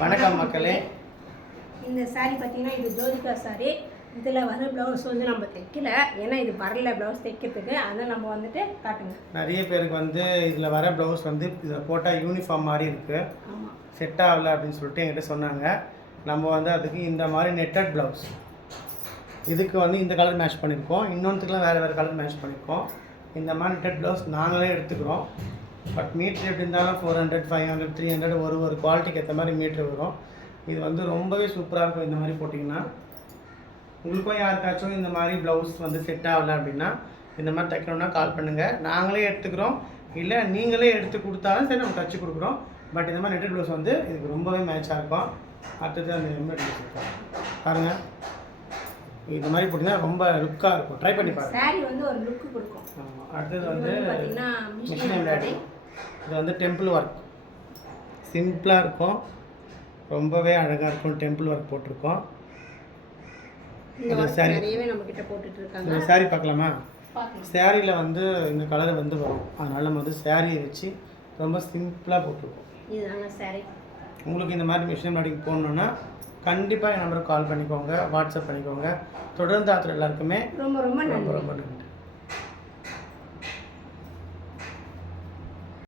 வணக்கம் மக்களே. இந்த சாரி பார்த்தீங்கன்னா இது ஜோதிகா சாரி. இதில் வர ப்ளவுஸ் வந்து நம்ம தைக்கல, ஏன்னா இது வரல ப்ளவுஸ் தைக்கிறதுக்கு. அதனால் நம்ம வந்துட்டு காட்டுங்க. நிறைய பேருக்கு வந்து இதில் வர ப்ளவுஸ் வந்து இதில் போட்டால் யூனிஃபார்ம் மாதிரி இருக்குது, செட் ஆகலை அப்படின்னு சொல்லிட்டு என்கிட்ட சொன்னாங்க. நம்ம வந்து அதுக்கு இந்த மாதிரி நெட்டட் ப்ளவுஸ், இதுக்கு வந்து இந்த கலர் மேட்ச் பண்ணியிருக்கோம், இன்னொன்றுக்குலாம் வேறு கலர் மேட்ச் பண்ணியிருக்கோம். இந்த மாதிரி நெட்டட் ப்ளவுஸ் நாங்களே எடுத்துக்கிறோம். பட் மீட்ரு எப்படி இருந்தாலும் 400, 500, 300 ஒரு குவாலிட்டிக்கு ஏற்ற மாதிரி மீட்ரு வரும். இது வந்து ரொம்பவே சூப்பராக இருக்கும். இந்த மாதிரி போட்டிங்கன்னா உங்களுக்கும் யாருக்காச்சும் இந்த மாதிரி ப்ளவுஸ் வந்து செட் ஆகலை அப்படின்னா இந்த மாதிரி தைக்கணுன்னா கால் பண்ணுங்கள், நாங்களே எடுத்துக்கிறோம். இல்லை நீங்களே எடுத்து கொடுத்தாலும் சரி, நம்ம தைச்சி கொடுக்குறோம். பட் இந்த மாதிரி நெட்டட் ப்ளவுஸ் வந்து இதுக்கு ரொம்பவே மேட்சாக இருக்கும். அடுத்தது அந்த எம்ப்ராய்டரி இருக்கும் பாருங்கள், இந்த மாதிரி போட்டிங்கன்னா ரொம்ப லுக்காக இருக்கும். ட்ரை பண்ணி பாருங்கள். சாரி வந்து ஒரு லுக்கு கொடுக்கும். ஆமாம். அடுத்தது வந்து பார்த்தீங்கன்னா மிஷின் எம்ப்ராய்டரி. இது வந்து டெம்பிள் ஒர்க், சிம்பிளாக இருக்கும், ரொம்பவே அழகாக இருக்கும். டெம்பிள் ஒர்க் போட்டிருக்கோம். இந்த சாரி நிறையவே நம்ம கிட்ட போட்டுட்டு இருக்காங்க. இந்த சாரி பார்க்கலாமா? சாரியில் வந்து இந்த கலர் வந்து வரும், அதனால் நம்ம வந்து சாரியை வச்சு ரொம்ப சிம்பிளாக போட்டிருக்கோம். இதுதாங்க சாரி. உங்களுக்கு இந்த மாதிரி மிஷின் எம்ப்ராய்டரிங் போடணுன்னா கண்டிப்பாக என் நம்பருக்கு கால் பண்ணிக்கோங்க, வாட்ஸ்அப் பண்ணிக்கோங்க. தொடர்ந்து ஆத்திரம் எல்லாருக்குமே ரொம்ப ரொம்ப ரொம்ப ரொம்ப நன்றி.